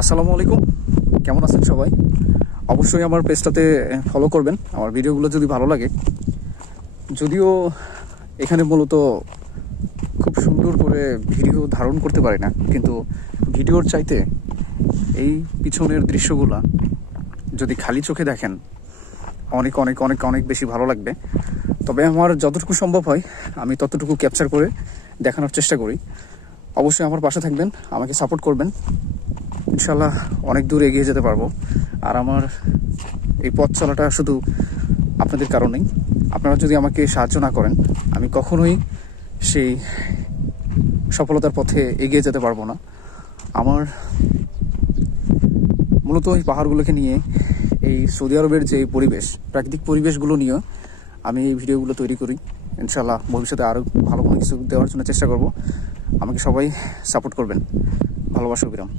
আসসালামু আলাইকুম, কেমন আছেন সবাই? অবশ্যই আমার পেজটাতে ফলো করবেন আমার ভিডিওগুলো যদি ভালো লাগে। যদিও এখানে মূলত খুব সুন্দর করে ভিডিও ধারণ করতে পারি না, কিন্তু ভিডিওর চাইতে এই পিছনের দৃশ্যগুলা যদি খালি চোখে দেখেন অনেক অনেক অনেক অনেক বেশি ভালো লাগবে। তবে আমার যতটুকু সম্ভব হয় আমি ততটুকু ক্যাপচার করে দেখানোর চেষ্টা করি। অবশ্যই আমার পাশে থাকবেন, আমাকে সাপোর্ট করবেন, ইনশাল্লাহ অনেক দূর এগিয়ে যেতে পারবো। আর আমার এই পথ চলাটা শুধু আপনাদের কারণেই। আপনারা যদি আমাকে সাহায্য না করেন আমি কখনোই সেই সফলতার পথে এগিয়ে যেতে পারবো না। আমার মূলত এই পাহাড়গুলোকে নিয়ে, এই সৌদি আরবের যে পরিবেশ, প্রাকৃতিক পরিবেশগুলো নিয়ে আমি এই ভিডিওগুলো তৈরি করি। ইনশাল্লাহ ভবিষ্যতে আরও ভালো কোনো কিছু দেওয়ার জন্য চেষ্টা করব। আমাকে সবাই সাপোর্ট করবেন। ভালোবাসা, বিরাম।